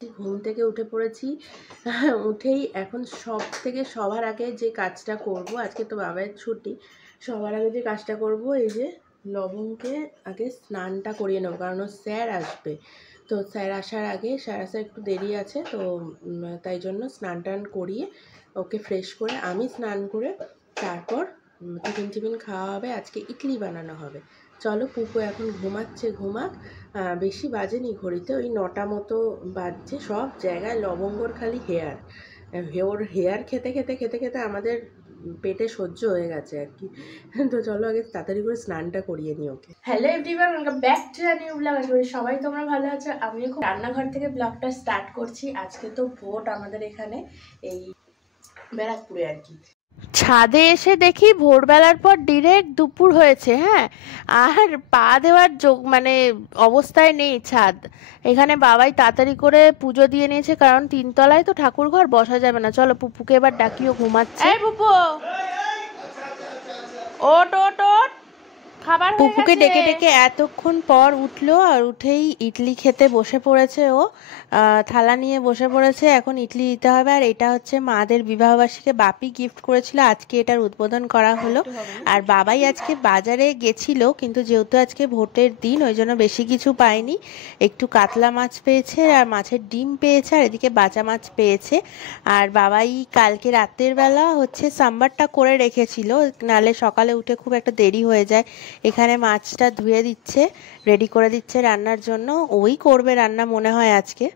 ঘুম থেকে উঠে পড়েছি। উঠেই এখন সবার আগে যে কাজটা করব, আজকে তো বাবার ছুটি, সবার আগে যে কাজটা করব এই যে লবণকে আগে স্নানটা করিয়ে নেবো, কারণ স্যার আসবে। তো স্যার আসার আগে, স্যার আসার একটু দেরি আছে, তো তাই জন্য স্নান টান করিয়ে ওকে ফ্রেশ করে আমি স্নান করে তারপর টিফিন খাওয়া হবে। আজকে ইডলি বানানো হবে। চলো, পুপু এখন ঘুমাচ্ছে, ঘুমাক। বেশি বাজেনি ঘড়িতে, ওই 9টা মতো বাজছে। সব জায়গায় লবঙ্গর খালি হেয়ার খেতে খেতে খেতে খেতে আমাদের পেটে সহ্য হয়ে গেছে আর কি। তো চলো আগে তাড়াতাড়ি করে স্নানটা করিয়ে নিই ওকে। Hello everyone, welcome back to a new blog. আশা করি সবাই তোমরা ভালো আছো। আমিও খুব রান্নাঘর থেকে ব্লগটা স্টার্ট করছি। আজকে তো ভোট আমাদের এখানে, এই ব্যারাকপুরে আর কি। ছাদে এসে দেখি ভোরবেলার পর ডিরেক্ট দুপুর হয়েছে। হ্যাঁ, আর পা দেওয়ার মানে অবস্থায় নেই ছাদ। এখানে বাবাই তাড়াতাড়ি করে পুজো দিয়ে নিয়েছে, কারণ 3তলায় তো ঠাকুর ঘর, বসা যাবে না। চলো পুপুকে এবার ডাকিও, ঘুমাচ্ছে। এই পুপু, ওট ওট ওট, খাবার হয়ে গেছে। পুপুকে ডেকে ডেকে এতক্ষণ পর উঠলো, আর উঠেই ইডলি খেতে বসে পড়েছে। ও থালা নিয়ে বসে পড়েছে, এখন ইডলি দিতে হবে। আর এটা হচ্ছে মাদের বিবাহবার্ষিকী বাপি গিফট করেছিল, আজকে এটার উদ্বোধন করা হলো। আর বাবাই আজকে বাজারে গেছিল, কিন্তু যেহেতু আজকে ভোটের দিন ওই জন্য বেশি কিছু পায়নি। একটু কাতলা মাছ পেয়েছে, আর মাছের ডিম পেয়েছে, আর এদিকে বাজা মাছ পেয়েছে। আর বাবাই কালকে রাতের বেলা হচ্ছে সাম্বারটা করে রেখেছিল, নালে সকালে উঠে খুব একটা দেরি হয়ে যায়। এখানে মাছটা ধুয়ে দিচ্ছে, রেডি করে দিচ্ছে রান্নার জন্য। ওই করবে রান্না মনে হয় আজকে।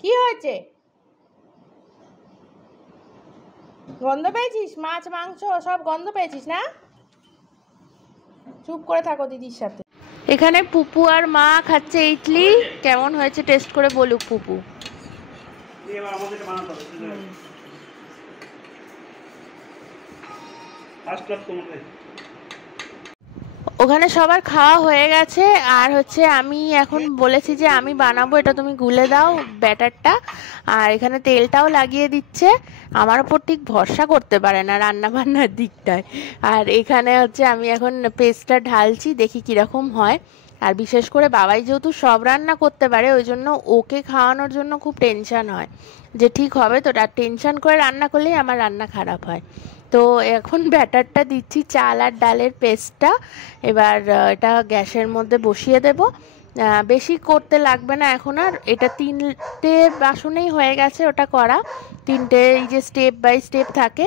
কি হয়েছে? গন্ধ পেয়েছিস? মাছ মাংস সব গন্ধ পেয়েছিস না? চুপ করে থাকো দিদির সাথে। এখানে পুপু আর মা খাচ্ছে ইডলি। কেমন হয়েছে টেস্ট করে বলুক পুপু। ওখানে সবার খাওয়া হয়ে গেছে, আর হচ্ছে আমি এখন বলেছি যে আমি বানাবো, এটা তুমি গুলে দাও ব্যাটারটা। আর এখানে তেলটাও লাগিয়ে দিচ্ছে। আমার ওপর ঠিক ভরসা করতে পারে না রান্না বান্নার দিকটায়। আর এখানে হচ্ছে আমি এখন পেস্টটা ঢালছি, দেখি কিরকম হয়। আর বিশেষ করে বাবাই যেহেতু সব রান্না করতে পারে, ওই জন্য ওকে খাওয়ানোর জন্য খুব টেনশন হয় যে ঠিক হবে তো। টেনশন করে রান্না করলেই আমার রান্না খারাপ হয়। তো এখন ব্যাটারটা দিচ্ছি, চাল আর ডালের পেস্টটা। এবার এটা গ্যাসের মধ্যে বসিয়ে দেব। বেশি করতে লাগবে না এখন আর। এটা 3টে বাসনেই হয়ে গেছে ওটা করা। 3টে এই যে স্টেপ বাই স্টেপ থাকে,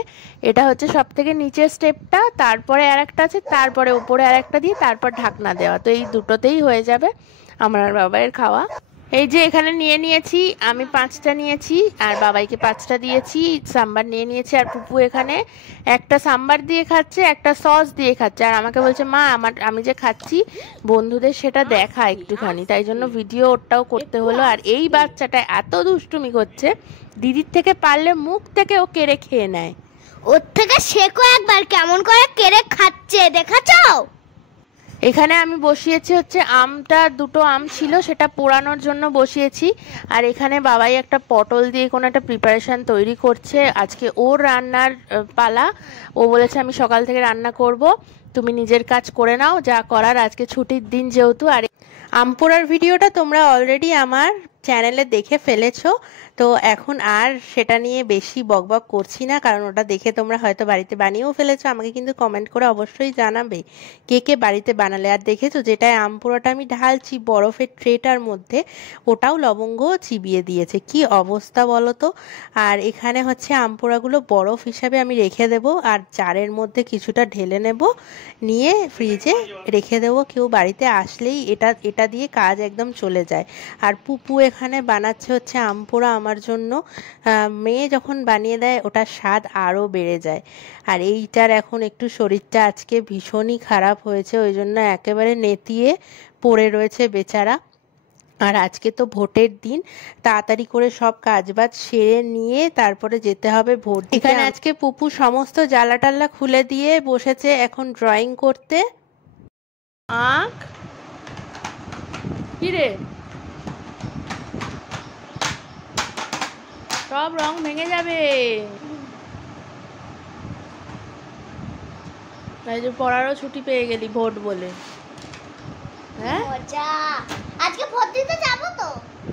এটা হচ্ছে সব থেকে নিচের স্টেপটা, তারপরে আর একটা আছে, তারপরে উপরে আর একটা দিয়ে তারপর ঢাকনা দেওয়া। তো এই দুটোতেই হয়ে যাবে আমার আর বাবাইয়ের খাওয়া। এই যে এখানে নিয়ে নিয়েছি, আমি 5টা নিয়েছি আর বাবাইকে 5টা দিয়েছি। সাম্বার নিয়ে নিয়েছি, আর পুপু এখানে একটা সাম্বার দিয়ে খাচ্ছে, একটা সস দিয়ে খাচ্ছে। আর আমাকে বলছে মা আমি যে খাচ্ছি বন্ধুদের সেটা দেখা একটুখানি, তাই জন্য ভিডিও ওটাও করতে হলো। আর এই বাচ্চাটা এত দুষ্টুমি করছে, দিদির থেকে পারলে মুখ থেকে ও কেড়ে খেয়ে নেয়। ওর থেকে শেখো একবার কেমন করে কেড়ে খাচ্ছে, দেখাছো? এখানে আমি বসিয়েছি হচ্ছে আমটা, 2টো আম ছিল সেটা পোড়ানোর জন্য বসিয়েছি। আর এখানে বাবাই একটা পটল দিয়ে কোনো একটা প্রিপারেশন তৈরি করছে। আজকে ওর রান্নার পালা। ও বলেছে আমি সকাল থেকে রান্না করব, তুমি নিজের কাজ করে নাও যা করার, আজকে ছুটির দিন যেহেতু। আর আম পোড়ার ভিডিওটা তোমরা অলরেডি আমার চ্যানেলে দেখে ফেলেছো, তো এখন আর সেটা নিয়ে বেশি বকবক করছি না, কারণ ওটা দেখে তোমরা হয়তো বাড়িতে বানিয়েও ফেলেছো। আমাকে কিন্তু কমেন্ট করে অবশ্যই জানাবে কে কে বাড়িতে বানালে। আর দেখেছো যেটায় আম পোড়াটা আমি ঢালছি বরফের ট্রেটার মধ্যে, ওটাও লবঙ্গ চিবিয়ে দিয়েছে। কি অবস্থা বলো তো। আর এখানে হচ্ছে আম পোড়াগুলো বরফ হিসাবে আমি রেখে দেব, আর জারের মধ্যে কিছুটা ঢেলে নেব, নিয়ে ফ্রিজে রেখে দেবো। কেউ বাড়িতে আসলেই এটা দিয়ে কাজ একদম চলে যায়। আর পুপু এখানে বানাচ্ছে হচ্ছে আম পোড়া আমার জন্য। মেয়ে যখন বানিয়ে দেয় ওটার স্বাদ আরও বেড়ে যায়। আর এইটার এখন একটু শরীরটা আজকে ভীষণই খারাপ হয়েছে, ওই জন্য একেবারে নেতিয়ে পড়ে রয়েছে বেচারা। আর আজকে তো ভোটের দিন, তাড়াতাড়ি করে সব কাজবাজ সেরে নিয়ে তারপরে যেতে হবে ভোট। এখানে আজকে পুপু সমস্ত জ্বালা টাল্লা খুলে দিয়ে বসেছে এখন ড্রয়িং করতে। আঁক কি রে, সব রং ভেঙে যাবে। তাই যে পড়ারও ছুটি পেয়ে গেলি ভোট বলে। হ্যাঁ, আজকে ভোট দিতে যাব তো।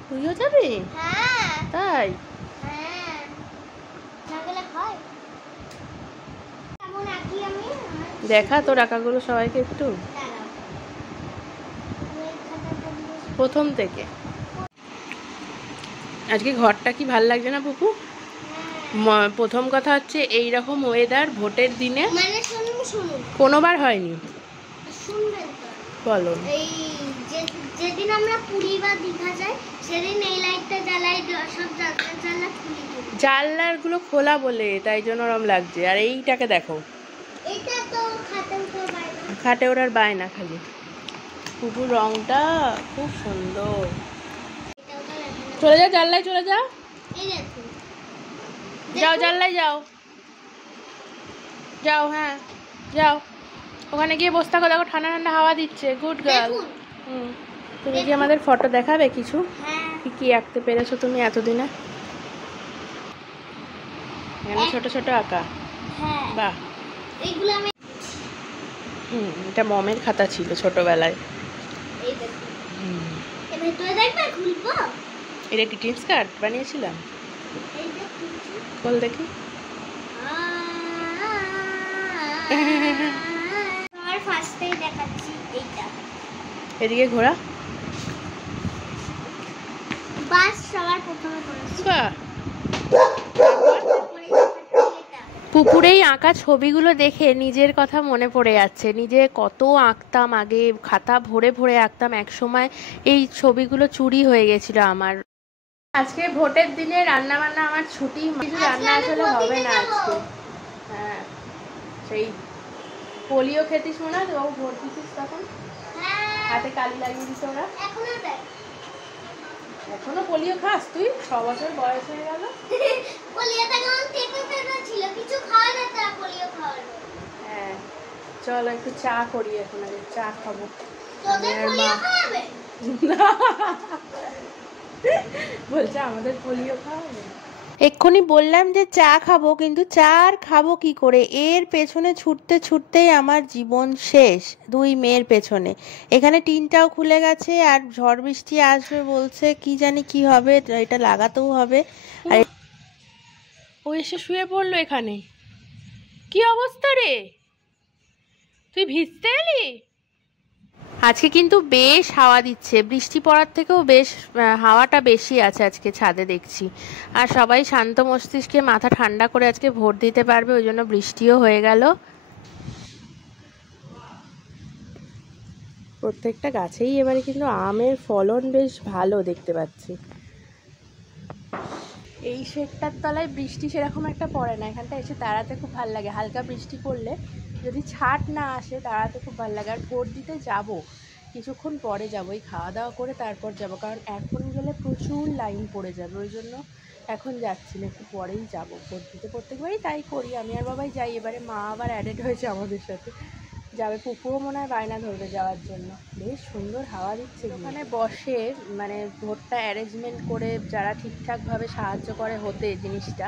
তুইও যাবি? হ্যাঁ তাই? হ্যাঁ, না গেলে হয়। কেমন আঁকি আমি? দেখা তোর আঁকাগুলো সবাইকে একটু দাঁড়াও। প্রথম থেকে। আজকে ঘরটা কি ভাল লাগছে না পুপু? প্রথম কথা হচ্ছে এই রকম ওয়েদার ভোটের দিনে মানে শুনুন কোনোবার হয়নি। শুনবেন তো, বলো। এই যেদিন আমরা পুরী বা দীঘা যাই সেদিন এই লাইটটা জ্বালাই, সব জানলা খুলি দিই। জানলাগুলো খোলা বলে তাই জন্য ওরম লাগছে। আর এইটাকে দেখো, এটা তো খাটে উঠে বাইরে। খাটে ওঠার বায়না খালি। পুকুর রংটা খুব সুন্দর। চলে যা জানলায়, চলে যা। এই দেখুন, যাও জানলায় যাও, যাও। হ্যাঁ যাও, ওখানে গিয়ে বসে থাকো। দেখো ঠান্ডা ঠান্ডা হাওয়া দিচ্ছে। Good girl. দেখুন। তুমি কি আমাদের ফটো দেখাবে কিছু? হ্যাঁ। কি কি আঁকতে পেরেছো তুমি এতদিনে? এখানে ছোট ছোট আঁকা। হ্যাঁ। বাহ। এইগুলো আমি এটা মমের খাতা ছিল ছোটবেলায়। এই দেখুন। এর ভিতরে দেখবে খুলবো। এটা গ্রিটিংস কার্ড বানিয়েছিলাম। এই দেখুন। বল দেখি। আর ফার্স্টেই দেখাচ্ছি এইটা। এদিকে ঘোরা। বাস সবার প্রথমে করেছি। বাহ। পুকুরেই আঁকা ছবিগুলো দেখে নিজের কথা মনে পড়ে যাচ্ছে। নিজে কত আঁকতাম আগে, খাতা ভরে ভরে আঁকতাম। এক সময় এই ছবিগুলো চুরি হয়ে গেছিল আমার। আজকে ভোটের দিনে রান্না বান্না আমার ছুটি, কিছু রান্না আসলে হবে না আজকে। হ্যাঁ, সেই পোলিও খেতিস মনে হয়, ও ভোট দিতিস তখন হাতে কালি লাগিয়ে দিত ওরা। এখনো পোলিও খাস তুই? 6 বছর বয়স হয়ে গেল। পোলিওটা কেমন তেতো তেতো ছিল, কিছু খাওয়া যেত না পোলিও খাওয়ালো। হ্যাঁ, চলো একটু চা করি এখন, আগে চা খাবো। তোদের পোলিও খাওয়াবে? বলছে আমাদের পোলিও খাওয়াবে। এক্ষুনি বললাম যে চা খাবো, কিন্তু চা আর খাবো কি করে? এর পেছনে ছুটতে ছুটতেই আমার জীবন শেষ। 2 মেয়ের পেছনে। এখানে টিনটাও খুলে গেছে, আর ঝড় বৃষ্টি আসবে বলছে, কি জানি কি হবে, এটা লাগাতেও হবে। আর ও এসে শুয়ে পড়লো এখানে। কি অবস্থা রে, তুই ভিজতে এলি? আজকে কিন্তু বেশ হাওয়া দিচ্ছে, বৃষ্টি পড়ার থেকেও বেশ হাওয়াটা বেশি আছে আজকে ছাদে দেখছি। আর সবাই শান্ত মস্তিষ্কে মাথা ঠান্ডা করে আজকে ভোট দিতে পারবে, ওই জন্য বৃষ্টিও হয়ে গেল। প্রত্যেকটা গাছেই এবারে কিন্তু আমের ফলন বেশ ভালো দেখতে পাচ্ছি। এই শেডটার তলায় বৃষ্টি সেরকম একটা পড়ে না, এখানটা এসে দাঁড়াতে খুব ভালো লাগে। হালকা বৃষ্টি পড়লে যদি ছাট না আসে দাঁড়াতে খুব ভালো লাগে। আর ভোট দিতে যাব, কিছুক্ষণ পরে যাব, এই খাওয়া দাওয়া করে তারপর যাব, কারণ এখন গেলে প্রচুর লাইন পড়ে যাবে। ওই জন্য এখন যাচ্ছি না, একটু পরেই যাব ভোট দিতে। প্রত্যেকবারই তাই করি, আমি আর বাবাই যাই। এবারে মা আবার অ্যাডেড হয়েছে আমাদের সাথে, যাবে। পুকুরও মনে হয় বায়না ধরবে যাওয়ার জন্য। বেশ সুন্দর হাওয়া দিচ্ছে। ওখানে বসে মানে ভোটটা অ্যারেঞ্জমেন্ট করে যারা ঠিকঠাকভাবে সাহায্য করে হতে জিনিসটা,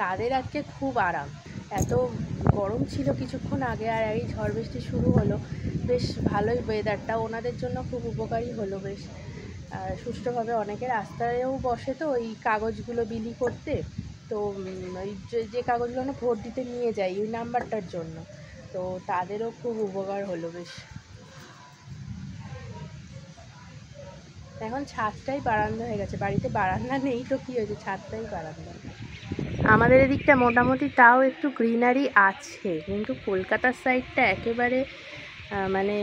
তাদের আজকে খুব আরাম। এত গরম ছিল কিছুক্ষণ আগে, আর এই ঝড় বৃষ্টি শুরু হলো, বেশ ভালোই ওয়েদারটা ওনাদের জন্য খুব উপকারী হলো। বেশ সুষ্ঠুভাবে অনেকে রাস্তায়ও বসে তো ওই কাগজগুলো বিলি করতে, তো ওই যে কাগজগুলো ভোট দিতে নিয়ে যায় ওই নাম্বারটার জন্য, তো তাদেরও খুব উপকার হলো বেশ। এখন ছাদটাই বারান্দা হয়ে গেছে, বাড়িতে বারান্দা নেই তো কি হয়েছে, ছাদটাই বারান্দা। আমাদের এদিকটা মোটামুটি তাও একটু গ্রিনারি আছে, কিন্তু কলকাতার সাইডটা একেবারে মানে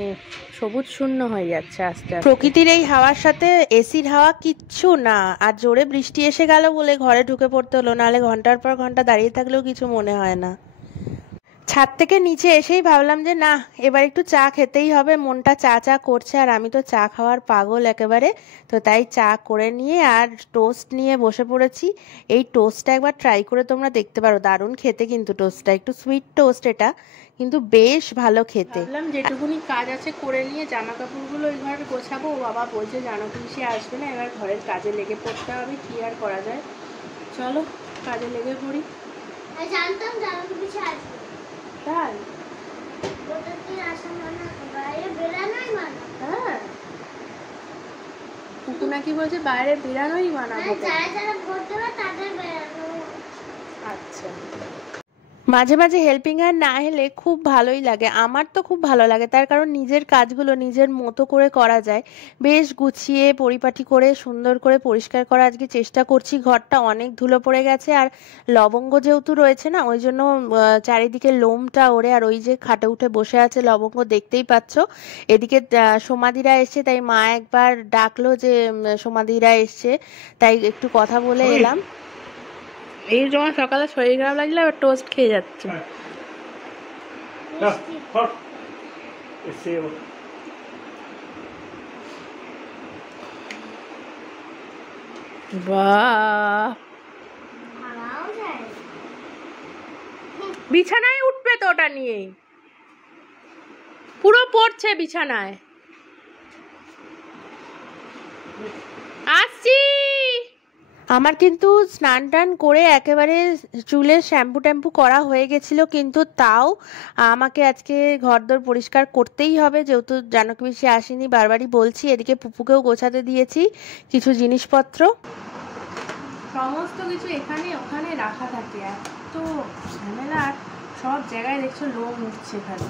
সবুজ শূন্য হয়ে যাচ্ছে আস্তে আস্তে। প্রকৃতির এই হাওয়ার সাথে এসির হাওয়া কিচ্ছু না। আর জোরে বৃষ্টি এসে গেল বলে ঘরে ঢুকে পড়তে হলো, নাহলে ঘন্টার পর ঘন্টা দাঁড়িয়ে থাকলেও কিছু মনে হয় না। ছাদ থেকে নিচে এসেই ভাবলাম যে না, এবার একটু চা খেতেই হবে, মনটা চা চা করছে। আর আমি তো চা খাওয়ার পাগল একেবারে, তো তাই চা করে নিয়ে আর টোস্ট নিয়ে বসে পড়েছি। এই টোস্টটা একবার ট্রাই করে তোমরা দেখতে পারো, দারুণ খেতে কিন্তু টোস্টটা। একটু সুইট টোস্ট এটা, কিন্তু বেশ ভালো খেতে। ভাবলাম যেটুকুনি কাজ আছে করে নিয়ে জামা কাপড়গুলো ওই ঘরে গোছাবো। বাবা বলছে জানো পিসি আসবে না, এবার ঘরের কাজে লেগে পড়তে হবে, কি আর করা যায়। চলো কাজে লেগে পড়ি। জানতাম জানো পিসি আসবে। তাই ওটা কি আসা মানে বাইরে বেরানোই মানে। হ্যাঁ, পুপু নাকি বলছে বাইরে বেরানোই বানাবো। যারা যারা ভোট দেবে তাদের বেরানো। আচ্ছা, মাঝে মাঝে হেল্পিং হ্যান্ড না হলে খুব ভালোই লাগে, আমার তো খুব ভালো লাগে, তার কারণ নিজের কাজগুলো নিজের মতো করে করা যায়, বেশ গুছিয়ে পরিপাটি করে সুন্দর করে পরিষ্কার করা আজকে চেষ্টা করছি। ঘরটা অনেক ধুলো পড়ে গেছে, আর লবঙ্গ যেহেতু রয়েছে না, ওই জন্য চারিদিকে লোমটা ওড়ে, আর ওই যে খাটে উঠে বসে আছে লবঙ্গ, দেখতেই পাচ্ছ। এদিকে সমাধিরা এসছে, তাই মা একবার ডাকলো যে সমাধিরা এসছে, তাই একটু কথা বলে এলাম। এই তোমার সকালে শরীর খারাপ লাগলে আবার টোস্ট খেয়ে যাচ্ছে। বাহ, বিছানায় উঠবে তো, ওটা নিয়ে পুরো পড়ছে বিছানায়। আসছি। আমার কিন্তু স্নান টান করে একেবারে চুলের শ্যাম্পু ট্যাম্পু করা হয়ে গেছিল, কিন্তু তাও আমাকে আজকে ঘরদোর পরিষ্কার করতেই হবে, যেহেতু জানকী পিসি আসেনি, বারবারই বলছি। এদিকে পুপুকেও গোছাতে দিয়েছি কিছু জিনিসপত্র, সমস্ত কিছু এখানে ওখানে রাখা থাকে, এত ঝামেলা, সব জায়গায় দেখছো লোম উঠছে এখানে।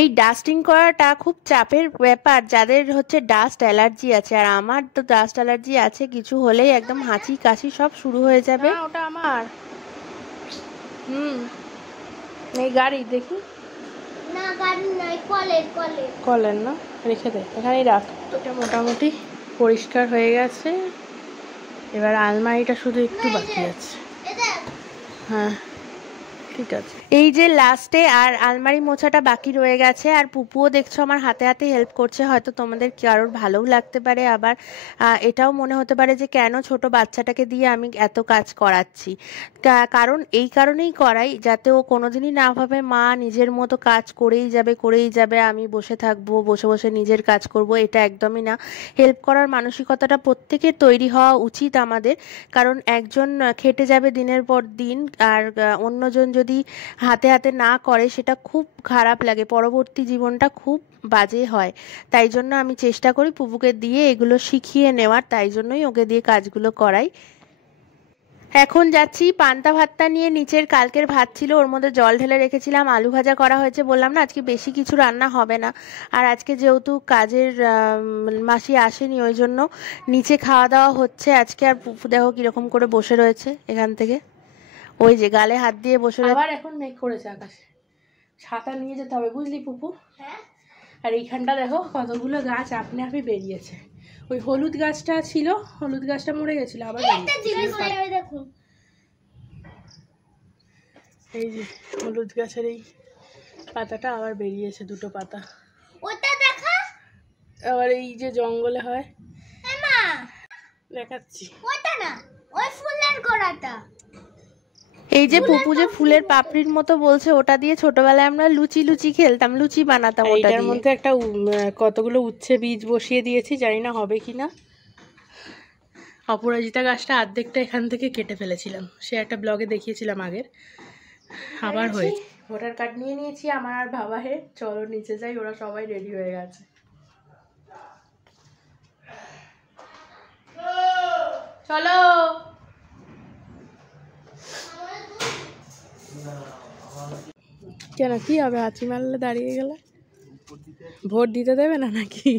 এই ডাস্টিং করাটা খুব চাপের ব্যাপার যাদের হচ্ছে ডাস্ট অ্যালার্জি আছে, আর আমার তো ডাস্ট অ্যালার্জি আছে, কিছু হলেই একদম হাঁচি কাশি সব শুরু হয়ে যাবে। ওটা আমার এই গাড়ি, দেখি না গাড়ি নাই, কলের কলের কলের না, রেখে দে, এখানেই রাখ। এটা মোটামুটি পরিষ্কার হয়ে গেছে, এবার আলমারিটা শুধু একটু বাকি আছে। হ্যাঁ ঠিক আছে, এই যে লাস্টে আর আলমারি মোছাটা বাকি রয়ে গেছে, আর পুপুও দেখছো আমার হাতে হাতে হেল্প করছে। হয়তো তোমাদের কারোর ভালোও লাগতে পারে, আবার এটাও মনে হতে পারে যে কেন ছোট বাচ্চাটাকে দিয়ে আমি এত কাজ করাচ্ছি, কারণ এই কারণেই করাই, যাতে ও কোনোদিনই না ভাবে মা নিজের মতো কাজ করেই যাবে, আমি বসে থাকবো, বসে বসে নিজের কাজ করব, এটা একদমই না। হেল্প করার মানসিকতাটা প্রত্যেকের তৈরি হওয়া উচিত আমাদের, কারণ একজন খেটে যাবে দিনের পর দিন, আর অন্যজন যদি হাতে হাতে না করে সেটা খুব খারাপ লাগে, পরবর্তী জীবনটা খুব বাজে হয়। তাই জন্য আমি চেষ্টা করি পুপুকে দিয়ে এগুলো শিখিয়ে নেওয়ার, তাই জন্যই ওকে দিয়ে কাজগুলো করাই। এখন যাচ্ছি পান্তা ভাতটা নিয়ে নিচের, কালকের ভাত ছিল ওর মধ্যে জল ঢেলে রেখেছিলাম, আলু ভাজা করা হয়েছে, বললাম না আজকে বেশি কিছু রান্না হবে না, আর আজকে যেহেতু কাজের মাসি আসেনি ওই জন্য নিচে খাওয়া দাওয়া হচ্ছে আজকে। আর পুপু দেখো কিরকম করে বসে রয়েছে এখান থেকে, ওই যে গালে হাত দিয়ে বসে রয়েছে। আবার এখন মেঘ করেছে আকাশে, ছাতা নিয়ে যেতে হবে বুঝলি পুপু। আর এইখানটা দেখো কতগুলো গাছ আপনি আপনি বেরিয়েছে, ওই হলুদ গাছটা ছিল, হলুদ গাছটা মরে গেছিল, আবার দেখুন এই যে হলুদ গাছের এই পাতাটা আবার বেরিয়েছে, দুটো পাতা। ওটা দেখা, আবার এই যে জঙ্গলে হয়, মা দেখাচ্ছি, ওটা না, ওই ফুলের গোড়াটা। এই যে পুপু যে ফুলের পাপড়ির মতো বলছে, ওটা দিয়ে ছোটবেলায় আমরা লুচি লুচি খেলতাম, লুচি বানাতাম। ওটার মধ্যে একটা কতগুলো উচ্ছে বীজ বসিয়ে দিয়েছি, জানি না হবে কিনা। অপরাজিতা গাছটা অর্ধেকটা এখান থেকে কেটে ফেলেছিলাম, সে একটা ব্লগে দেখিয়েছিলাম আগের, আবার হয়েছে। ভোটার কার্ড নিয়ে নিয়েছি আমার আর বাবারে, চলো নিচে যাই, ওরা সবাই রেডি হয়ে গেছে। চলো, কেন কি হবে, হাঁচি মারলে দাঁড়িয়ে গেলে ভোট দিতে দেবে না নাকি?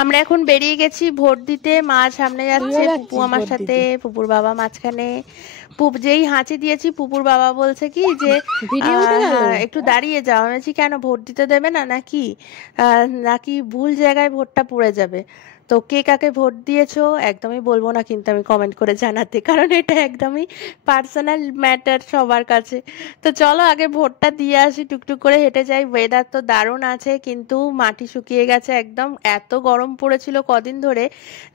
আমরা এখন বেরিয়ে গেছি ভোট দিতে, মা সামনে যাচ্ছে, পুপু আমার সাথে, পুপুর বাবা মাঝখানে। পুপ যেই হাঁচি দিয়েছি, পুপুর বাবা বলছে কি যে একটু দাঁড়িয়ে যাও। আমি বলছি কেন, ভোট দিতে দেবে না নাকি, নাকি ভুল জায়গায় ভোটটা পড়ে যাবে। তো কে কাকে ভোট দিয়েছো একদমই বলবো না, কিন্তু আমি কমেন্ট করে জানাতে, কারণ এটা একদমই পার্সোনাল ম্যাটার সবার কাছে। তো চলো আগে ভোটটা দিয়ে আসি, টুকটুক করে হেঁটে যাই। ওয়েদার তো দারুণ আছে, কিন্তু মাটি শুকিয়ে গেছে একদম, এত গরম পড়েছিল কদিন ধরে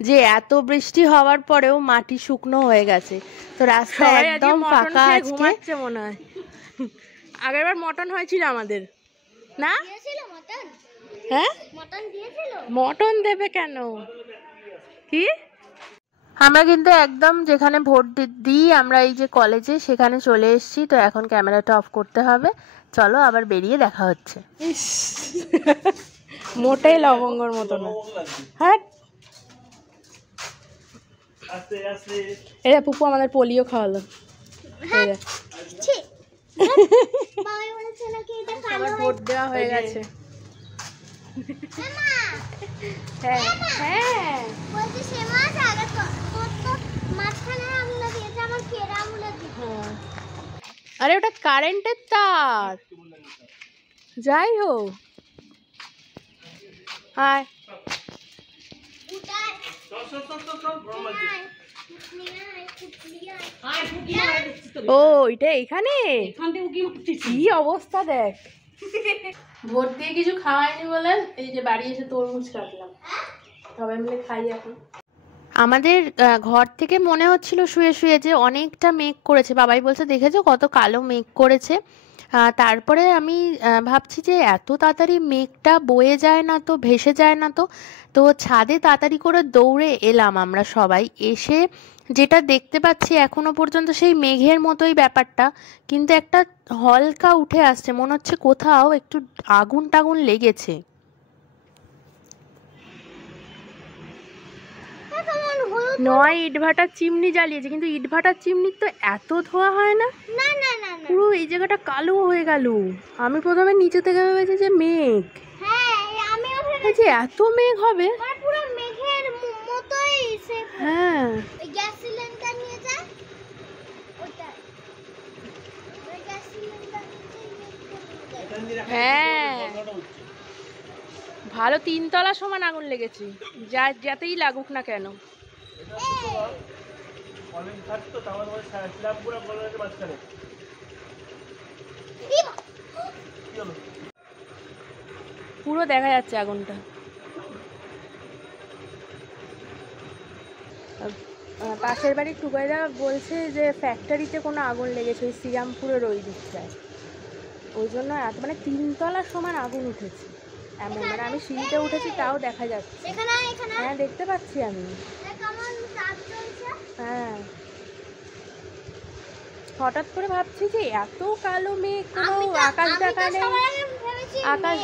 যে এত বৃষ্টি হওয়ার পরেও মাটি শুকনো হয়ে গেছে। তো রাস্তা একদম ফাঁকা আজকে মনে হয়। আগেরবার মটন হয়েছিল আমাদের না, হ্যাঁ মটন দেবে কেন কি? আমরা কিন্তু একদম যেখানে ভোট দিই আমরা, এই যে কলেজে, সেখানে চলে এসেছি। তো এখন ক্যামেরাটা অফ করতে হবে, চলো আবার বেরিয়ে দেখা হচ্ছে। মোটেই লবঙ্গর মতো না। হ্যাঁ এটা পুপু আমাদের পোলিও খাওয়ালো। সবার ভোট দেওয়া হয়ে গেছে। হ্যাঁ হ্যাঁ আরে ওটা কারেন্টের তার। যাই হোক হ্যাঁ ও এটা এখানে কি অবস্থা দেখ। ভোট দিয়ে কিছু খাওয়ায়নি বলে এই যে বাড়ি এসে তরমুজ কাটলাম, সবাই মিলে খাই এখন। আমাদের ঘর থেকে মনে হচ্ছিল শুয়ে শুয়ে যে অনেকটা মেঘ করেছে। বাবাই বলছে দেখেছো কত কালো মেঘ করেছে। তারপরে আমি ভাবছি যে এত তাড়াতাড়ি মেঘটা বয়ে যায় না তো, ভেসে যায় না তো। তো ছাদে তাড়াতাড়ি করে দৌড়ে এলাম আমরা সবাই। এসে যেটা দেখতে পাচ্ছি এখনো পর্যন্ত সেই মেঘের মতোই ব্যাপারটা, কিন্তু একটা হালকা উঠে আসছে, মনে হচ্ছে কোথাও একটু আগুন টাগুন লেগেছে। নয় ইটভাটার চিমনি জ্বালিয়েছে, কিন্তু ইটভাটার চিমনির তো এত ধোয়া হয় না। পুরো এই জায়গাটা কালো হয়ে গেল। আমি প্রথমে নিচে থেকে ভেবেছি যে মেঘ, এই যে এত মেঘ হবে। হ্যাঁ হ্যাঁ ভালো 3 তলা সমান আগুন লেগেছে, যাতেই লাগুক না কেন। পুরো দেখা যাচ্ছে আগুনটা। পাশের বাড়ির টুকাইদা বলছে যে ফ্যাক্টরিতে কোনো আগুন লেগেছে ওই শ্রীরামপুরের ওই দিকটায়, ওই জন্য এত মানে 3 তলা সমান আগুন উঠেছে এমন। মানে আমি সিঁড়িতে উঠেছি তাও দেখা যাচ্ছে। হ্যাঁ দেখতে পাচ্ছি আমি। হ্যাঁ হঠাৎ করে ভাবছি যে এত কালো মেঘ, কোনো আকাশ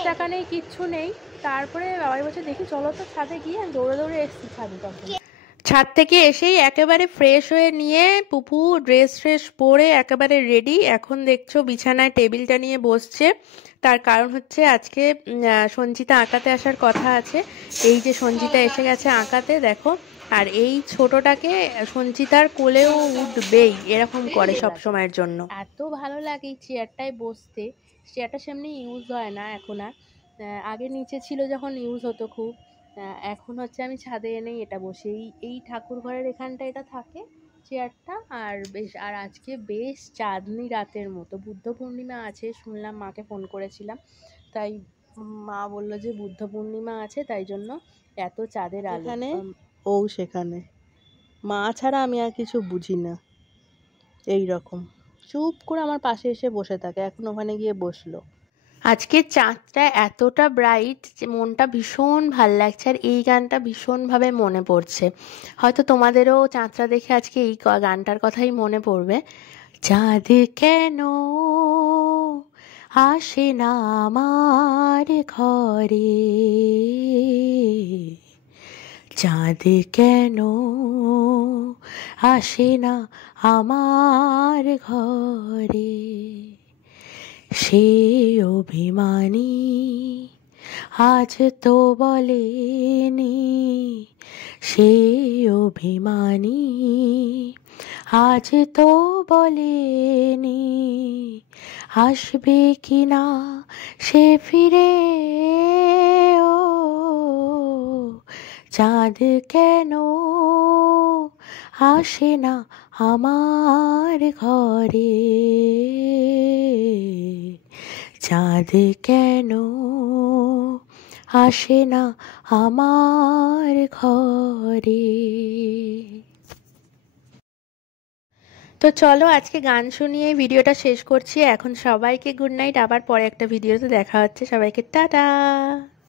দেখা নেই, কিচ্ছু নেই। তারপরে বাবাই বলছে দেখি চলো তো ছাদে গিয়ে, দৌড়ে দৌড়ে এসেছি ছাদে। তখন ছাদ থেকে এসেই একেবারে ফ্রেশ হয়ে নিয়ে পুপু ড্রেস ফ্রেশ পরে একেবারে রেডি। এখন দেখছো বিছানায় টেবিলটা নিয়ে বসছে। তার কারণ হচ্ছে আজকে সঞ্চিতা আঁকাতে আসার কথা আছে। এই যে সঞ্চিতা এসে গেছে আঁকাতে, দেখো। আর এই ছোটটাকে সঞ্চিতার কোলেও উঠবেই, এরকম করে সব সময়ের জন্য। এত ভালো লাগে এই চেয়ারটায় বসতে। চেয়ারটা সেমনি ইউজ হয় না এখন আর, আগে নিচে ছিল যখন ইউজ হতো খুব। এখন হচ্ছে আমি ছাদে এনেই এটা বসে, এই ঠাকুর ঘরের এখানটা এটা থাকে চেয়ারটা। আর আজকে বেশ চাঁদনি রাতের মতো, বুদ্ধ পূর্ণিমা আছে শুনলাম, মাকে ফোন করেছিলাম, তাই মা বললো যে বুদ্ধ পূর্ণিমা আছে তাই জন্য এত চাঁদের আলো। এখানে ও সেখানে, মা ছাড়া আমি আর কিছু বুঝি না। এই রকম চুপ করে আমার পাশে এসে বসে থাকে, এখন ওখানে গিয়ে বসলো। আজকে চাঁদটা এতটা ব্রাইট যে মনটা ভীষণ ভাল লাগছে, আর এই গানটা ভীষণভাবে মনে পড়ছে। হয়তো তোমাদেরও চাঁদটা দেখে আজকে এই গানটার কথাই মনে পড়বে। চাঁদ কেন আসে না আমার ঘরে, চাঁদ কেন আসে না আমার ঘরে, সে অভিমানী আজ তো বলেনি, সে অভিমানী আজ তো বলেনি, আসবে কিনা সে ফিরে, ও চাঁদ কেন আসে না আমার ঘরে, চাঁদ কেন আসে না আমার ঘরে। তো চলো আজকে গান শুনিয়ে ভিডিওটা শেষ করছি। এখন সবাইকে গুড নাইট, আবার পরে একটা ভিডিওতে দেখা হচ্ছে। সবাইকে টাটা।